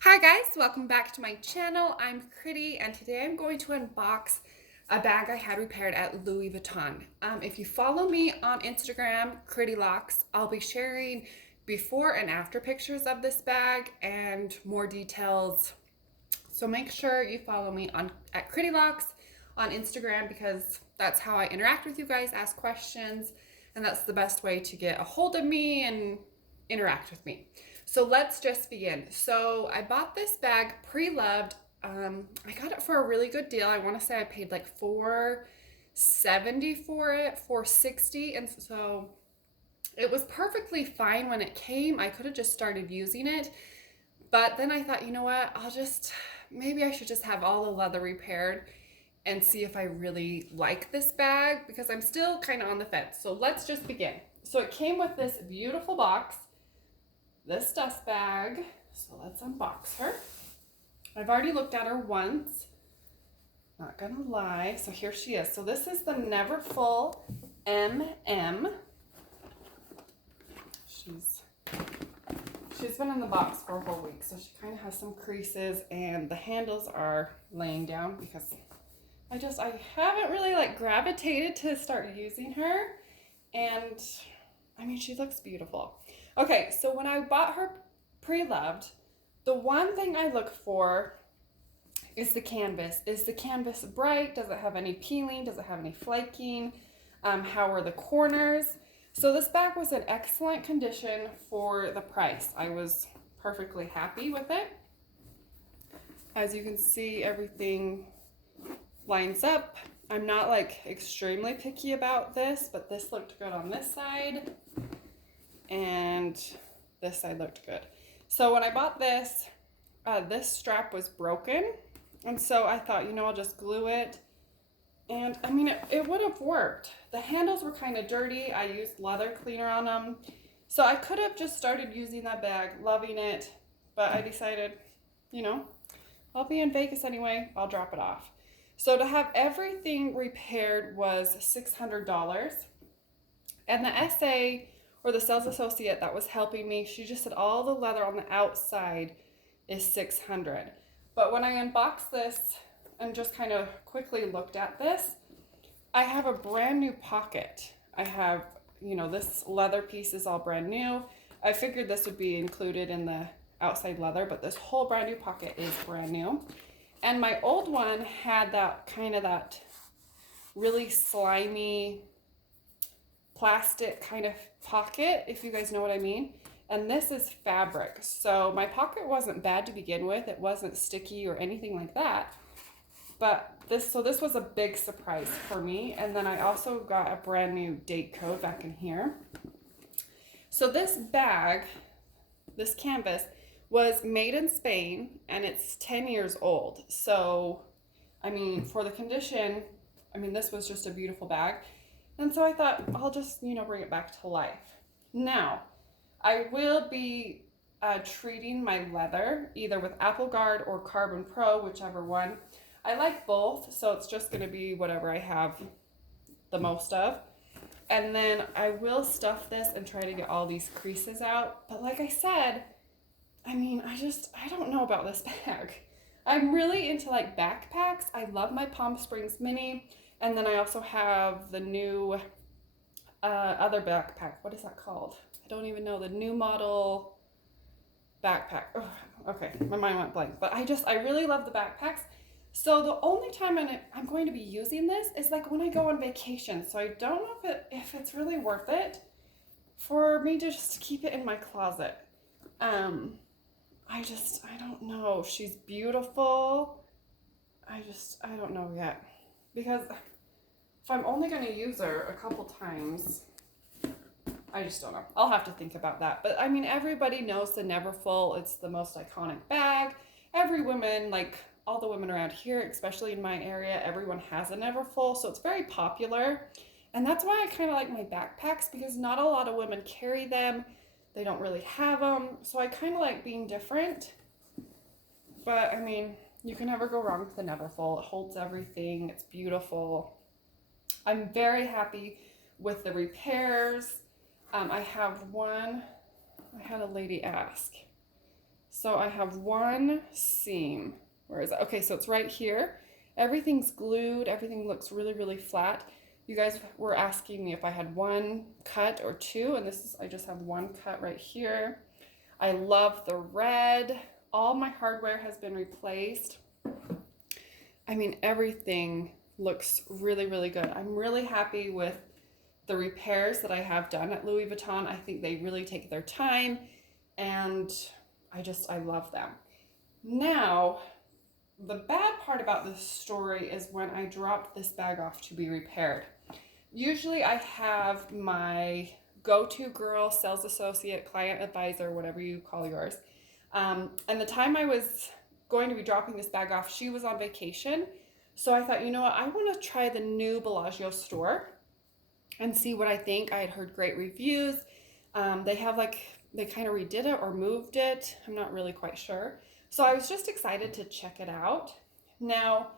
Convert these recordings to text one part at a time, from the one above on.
Hi guys, welcome back to my channel. I'm Kritty and today I'm going to unbox a bag I had repaired at Louis Vuitton. If you follow me on Instagram, Kritty Locks, I'll be sharing before and after pictures of this bag and more details. So make sure you follow me on at Kritty Locks on Instagram because that's how I interact with you guys, ask questions, and that's the best way to get a hold of me and interact with me. So let's just begin. So I bought this bag pre-loved. I got it for a really good deal. I want to say I paid like $470 for it, $460, and so it was perfectly fine when it came. I could have just started using it, but then I thought, you know what? Maybe I should just have all the leather repaired and see if I really like this bag because I'm still kind of on the fence. So let's just begin. So it came with this beautiful box, this dust bag. So let's unbox her. I've already looked at her once, not gonna lie. So here she is. So this is the Neverfull MM. She's been in the box for a whole week, so she kind of has some creases and the handles are laying down because I haven't really like gravitated to start using her, and I mean, she looks beautiful. Okay, so when I bought her pre-loved, the one thing I look for is the canvas. Is the canvas bright? Does it have any peeling? Does it have any flaking? How are the corners? So this bag was in excellent condition for the price. I was perfectly happy with it. As you can see, everything lines up. I'm not like extremely picky about this, but this looked good on this side and this side looked good. So when I bought this, this strap was broken, and so I thought, you know, I'll just glue it. And I mean, it would have worked. The handles were kind of dirty. I used leather cleaner on them. So I could have just started using that bag, loving it, but I decided, you know, I'll be in Vegas anyway, I'll drop it off. So to have everything repaired was $600. And the SA, or the sales associate that was helping me, she just said all the leather on the outside is $600. But when I unboxed this and just kind of quickly looked at this, I have a brand new pocket. I have, you know, this leather piece is all brand new. I figured this would be included in the outside leather, but this whole brand new pocket is brand new. And my old one had that really slimy plastic kind of pocket, if you guys know what I mean. And this is fabric. So my pocket wasn't bad to begin with. It wasn't sticky or anything like that. But this was a big surprise for me. And then I also got a brand new date code back in here. So this bag, this canvas, was made in Spain and it's 10 years old. So, I mean, for the condition, I mean, this was just a beautiful bag. And so I thought, I'll just, you know, bring it back to life. Now, I will be treating my leather either with Apple Guard or Carbon Pro, whichever one. I like both, so it's just going to be whatever I have the most of. And then I will stuff this and try to get all these creases out. But like I said, I mean, I don't know about this bag. I'm really into like backpacks. I love my Palm Springs Mini. And then I also have the new other backpack. What is that called? I don't even know. The new model backpack. Oh, okay, my mind went blank. But I really love the backpacks. So the only time I'm going to be using this is like when I go on vacation. So I don't know if it's really worth it for me to just keep it in my closet. I don't know. She's beautiful. I don't know yet. Because if I'm only going to use her a couple times, I just don't know. I'll have to think about that. But I mean, everybody knows the Neverfull. It's the most iconic bag. Every woman, like all the women around here, especially in my area, everyone has a Neverfull. So it's very popular. And that's why I kind of like my backpacks, because not a lot of women carry them. They don't really have them. So I kind of like being different. But I mean, you can never go wrong with the Neverfull. It holds everything. It's beautiful. I'm very happy with the repairs. I had a lady ask. So I have one seam. Where is it? Okay, so it's right here. Everything's glued. Everything looks really, really flat. You guys were asking me if I had one cut or two, and I just have one cut right here. I love the red. All my hardware has been replaced. I mean, everything looks really, really good. I'm really happy with the repairs that I have done at Louis Vuitton. I think they really take their time, and I love them. Now, the bad part about this story is when I dropped this bag off to be repaired. Usually I have my go-to girl, sales associate, client advisor, whatever you call yours. And the time I was going to be dropping this bag off, she was on vacation. So I thought, you know what, I want to try the new Bellagio store and see what I think. I had heard great reviews. They kind of redid it or moved it. I'm not really quite sure. So I was just excited to check it out. Now,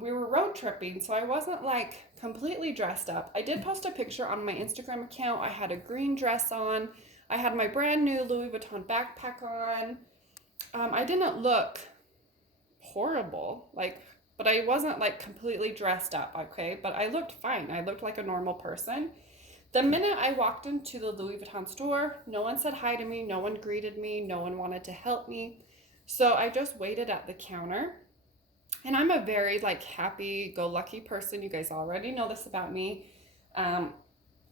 we were road tripping, so I wasn't like completely dressed up. I did post a picture on my Instagram account. I had a green dress on. I had my brand new Louis Vuitton backpack on. I didn't look horrible, but I wasn't like completely dressed up, okay? But I looked fine. I looked like a normal person. The minute I walked into the Louis Vuitton store, no one said hi to me, no one greeted me, no one wanted to help me. So I just waited at the counter. And I'm a very happy-go-lucky person. You guys already know this about me. I'm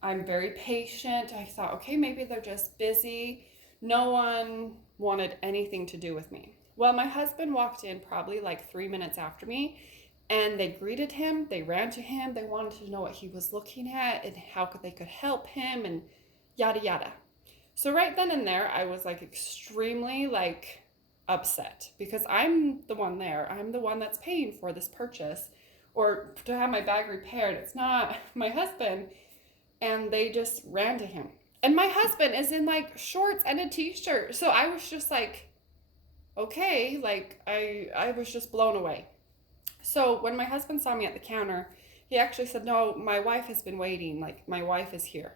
very patient. I thought, okay, maybe they're just busy. No one wanted anything to do with me. Well, my husband walked in probably 3 minutes after me, and they greeted him. They ran to him. They wanted to know what he was looking at and how they could help him and yada yada. So right then and there, I was extremely upset because I'm the one there. I'm the one that's paying for this purchase or to have my bag repaired. It's not my husband. And they just ran to him. And my husband is in shorts and a t-shirt. So I was just okay, I was just blown away. So when my husband saw me at the counter, he actually said, no, my wife has been waiting. My wife is here.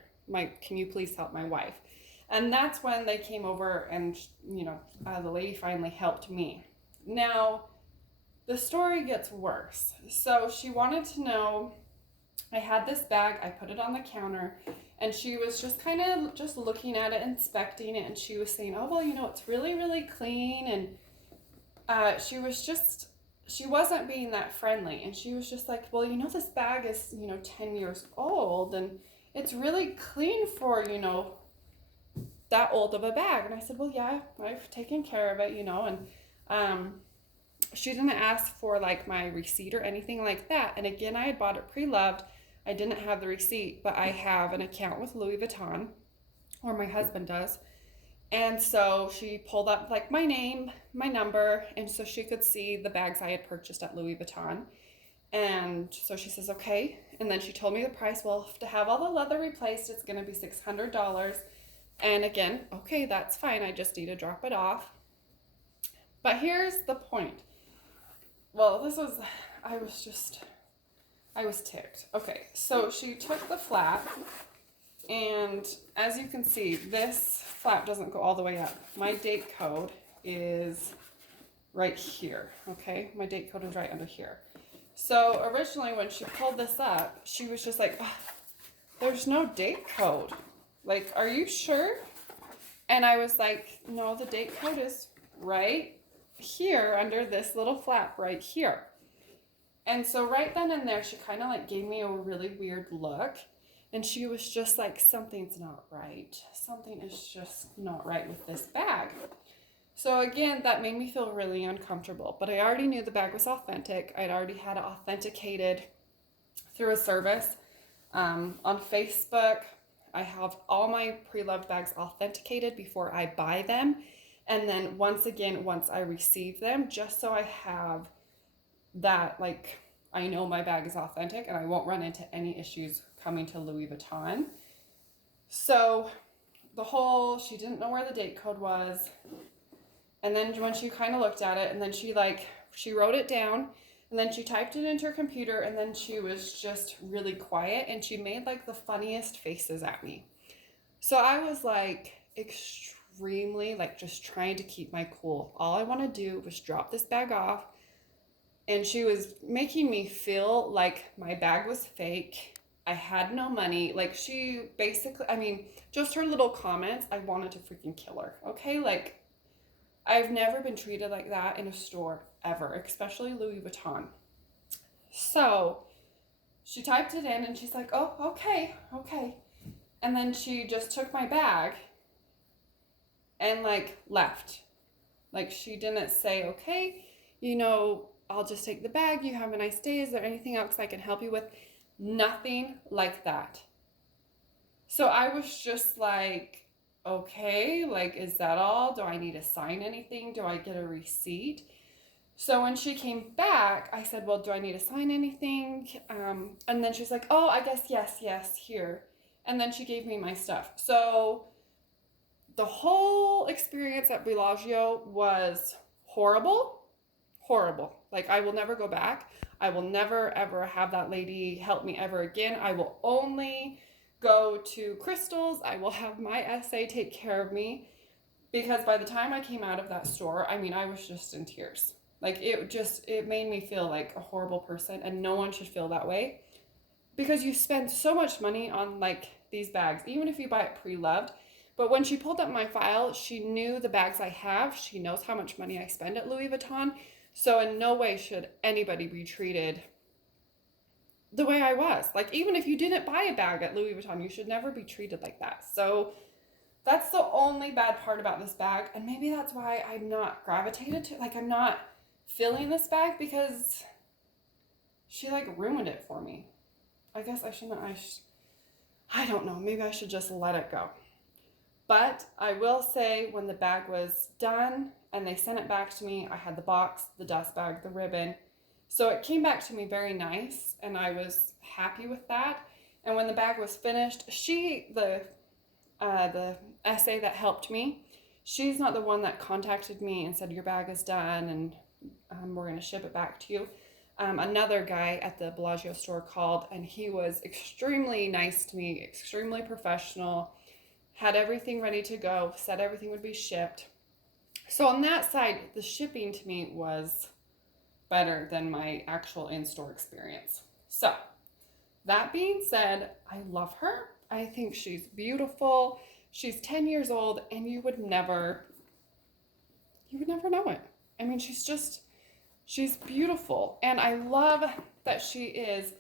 Can you please help my wife? And that's when they came over and, the lady finally helped me. Now, the story gets worse. So she wanted to know, I had this bag, I put it on the counter, and she was just kind of just looking at it, inspecting it, and she was saying, oh, well, it's really, really clean. And she wasn't being that friendly. And she was just like, well, this bag is, 10 years old, and it's really clean for, that old of a bag. And I said, well, yeah, I've taken care of it, and she didn't ask for my receipt or anything like that. And again, I had bought it pre-loved. I didn't have the receipt, but I have an account with Louis Vuitton, or my husband does. And so she pulled up my name, my number, and so she could see the bags I had purchased at Louis Vuitton. And so she says, okay. And then she told me the price. Well, to have all the leather replaced, it's going to be $600. And again, okay, that's fine. I just need to drop it off. But here's the point. Well, I was ticked. Okay, so she took the flap, and as you can see, this flap doesn't go all the way up. My date code is right here, okay? My date code is right under here. So originally when she pulled this up, she was just like, oh, there's no date code. Are you sure? And I was like, no, the date code is right here under this little flap right here. And so right then and there, she kind of gave me a really weird look. And she was just like, something's not right. Something is just not right with this bag. So again, that made me feel really uncomfortable. But I already knew the bag was authentic. I'd already had it authenticated through a service. On Facebook, I have all my pre-loved bags authenticated before I buy them. And then once I receive them, just so I have that, I know my bag is authentic and I won't run into any issues coming to Louis Vuitton. So she didn't know where the date code was. And then when she kind of looked at it, and then she wrote it down, and then she typed it into her computer, and then she was just really quiet, and she made the funniest faces at me. So I was extremely extremely, like, just trying to keep my cool. All I want to do was drop this bag off. And she was making me feel like my bag was fake. I had no money. Like, she basically, I mean, just her little comments, I wanted to freaking kill her. Okay? Like, I've never been treated like that in a store ever, especially Louis Vuitton. So she typed it in and she's like, oh, okay. And then she just took my bag and like left. Like, she didn't say, okay, you know, I'll just take the bag. You have a nice day. Is there anything else I can help you with? Nothing like that. So I was just like, okay, like, is that all? Do I need to sign anything? Do I get a receipt? So when she came back, I said, well, do I need to sign anything? And then she's like, oh, I guess yes, here. And then she gave me my stuff. So the whole experience at Bellagio was horrible. Like, I will never go back. I will never, ever have that lady help me ever again. I will only go to Crystal's. I will have my SA take care of me. Because by the time I came out of that store, I mean, I was just in tears. Like, it made me feel like a horrible person, and no one should feel that way. Because you spend so much money on, like, these bags, even if you buy it pre-loved. But when she pulled up my file, she knew the bags I have. She knows how much money I spend at Louis Vuitton. So in no way should anybody be treated the way I was. Like, even if you didn't buy a bag at Louis Vuitton, you should never be treated like that. So that's the only bad part about this bag. And maybe that's why I'm not gravitated to, like, I'm not feeling this bag, because she, like, ruined it for me. I guess I shouldn't, I don't know. Maybe I should just let it go. But I will say, when the bag was done and they sent it back to me, I had the box, the dust bag, the ribbon. So it came back to me very nice, and I was happy with that. And when the bag was finished, the SA that helped me, she's not the one that contacted me and said, your bag is done and we're going to ship it back to you. Another guy at the Bellagio store called, and he was extremely nice to me, extremely professional, had everything ready to go, said everything would be shipped. So on that side, the shipping to me was better than my actual in-store experience. So that being said, I love her. I think she's beautiful. She's 10 years old, and you would never know it. I mean, she's beautiful. And I love that she is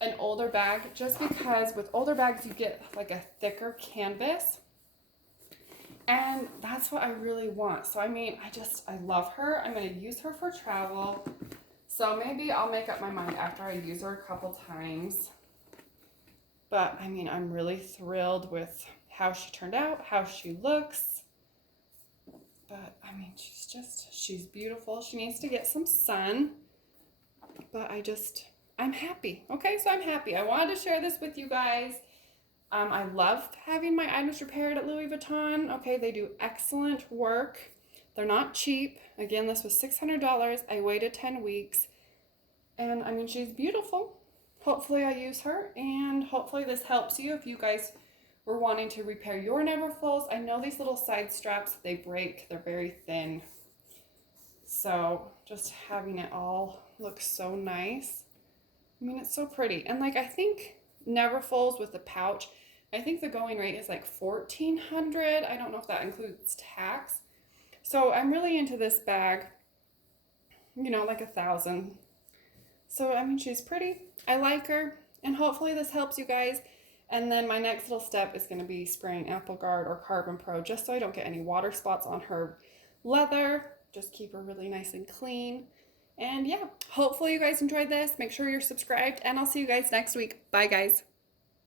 an older bag, just because with older bags, you get like a thicker canvas. And that's what I really want. So, I mean, I love her. I'm going to use her for travel. So maybe I'll make up my mind after I use her a couple times. But, I mean, I'm really thrilled with how she turned out, how she looks. But, I mean, she's beautiful. She needs to get some sun. But I'm happy. Okay, so I'm happy. I wanted to share this with you guys. I love having my items repaired at Louis Vuitton. Okay, they do excellent work. They're not cheap. Again, this was $600. I waited 10 weeks. And, I mean, she's beautiful. Hopefully I use her, and hopefully this helps you if you guys were wanting to repair your Neverfulls. I know these little side straps, they break. They're very thin. So just having it all look so nice. I mean, it's so pretty. And, like, I think Neverfulls with the pouch, I think the going rate is like $1,400. I don't know if that includes tax. So I'm really into this bag, you know, like $1,000. So, I mean, she's pretty. I like her, and hopefully this helps you guys. And then my next little step is going to be spraying Apple Guard or Carbon Pro, just so I don't get any water spots on her leather. Just keep her really nice and clean. And yeah, hopefully you guys enjoyed this. Make sure you're subscribed, and I'll see you guys next week. Bye, guys.